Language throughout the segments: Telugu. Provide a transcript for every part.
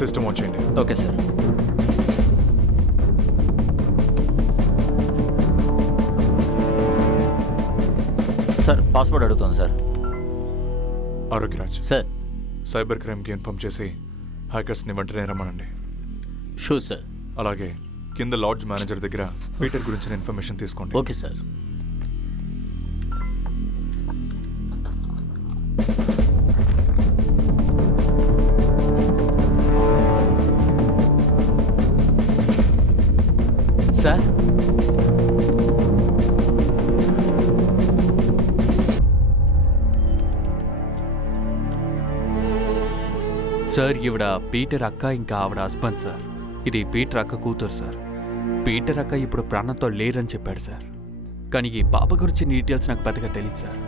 సిస్టమ్ ఆన్ చేయండి. Okay sir. సార్ పాస్వర్డ్ అడుగుతుంది సార్. ఆరోగ్యరాజ్ సార్. సైబర్ క్రైమ్కి ఇన్ఫార్మ్ చేసి హ్యాకర్స్ని వెంటనే రమ్మనండి. Sure sir. అలాగే కింద లాడ్జ్ మేనేజర్ దగ్గర పీటర్ గురించిన ఇన్ఫర్మేషన్ తీసుకోండి. Okay sir. సార్ సార్ ఈవిడ పీటర్ అక్క ఇంకా ఆవిడ హస్బెండ్ సార్. ఇది పీటర్ అక్క కూతురు సార్. పీటర్ అక్క ఇప్పుడు ప్రాణంతో లేరని చెప్పాడు సార్. కానీ ఈ పాప గురించి డీటెయిల్స్ నాకు పెద్దగా తెలియదు sir.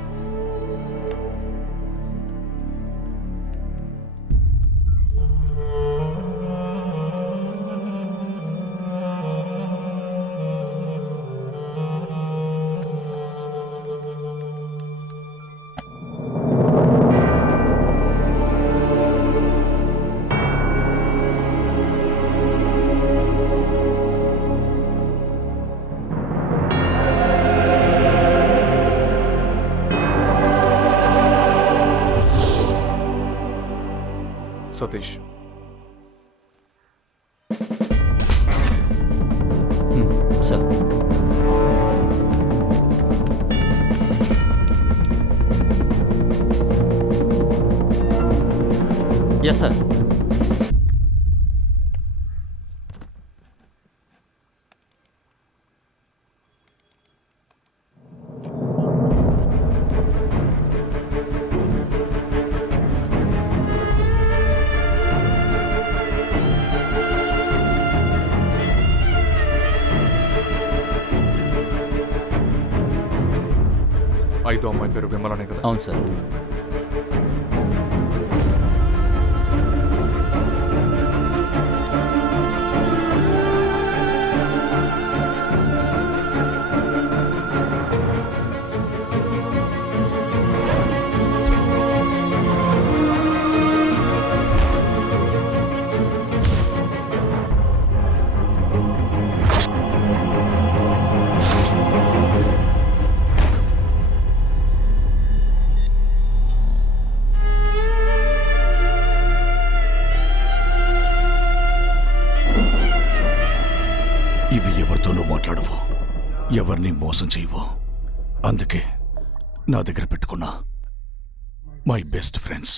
Satish, sir. Yes sir. ఐదో అమ్మాయి పేరు విమలనే కదా? అవును సార్. ఇవి ఎవరితోనూ మాట్లాడవు, ఎవరిని మోసం చేయవు. అందుకే నా దగ్గర పెట్టుకున్నా మై బెస్ట్ ఫ్రెండ్స్.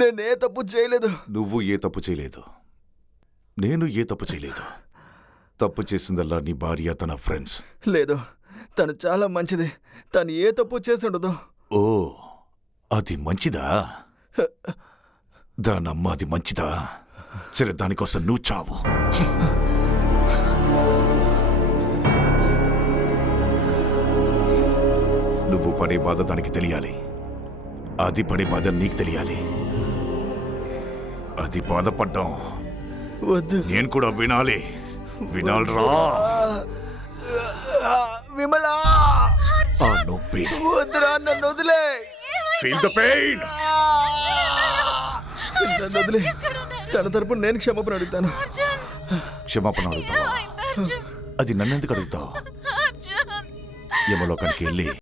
నేనే తప్పు చేయలేదు. నువ్వు ఏ తప్పు చేయలేదు, నేను ఏ తప్పు చేయలేదు. తప్పు చేసిందల్లా నీ భార్య, తన ఫ్రెండ్స్. లేదు, తను చాలా మంచిది. తను ఏ తప్పు చేసి ఉండదు. ఓ, అది మంచిదా? దానమ్మ అది మంచిదా? సరే, దానికోసం నువ్వు చావు. నువ్వు పడే బాధ దానికి తెలియాలి, అది పడే బాధ నీకు తెలియాలి. అది బాధపడ్డాం వద్దు. నేను కూడా వినాలి. వినాలరా? విమలా, ఆ నొప్పి. వద్దురా, నన్ను వదిలే. Feel the pain. నన్ను వదిలే. తన తరపున నేను క్షమాపణ అడుగుతాను. క్షమాపణ అడుగుతావా? అది నన్నెందుకు అడుగుతావు? యమలోకానికి వెళ్ళి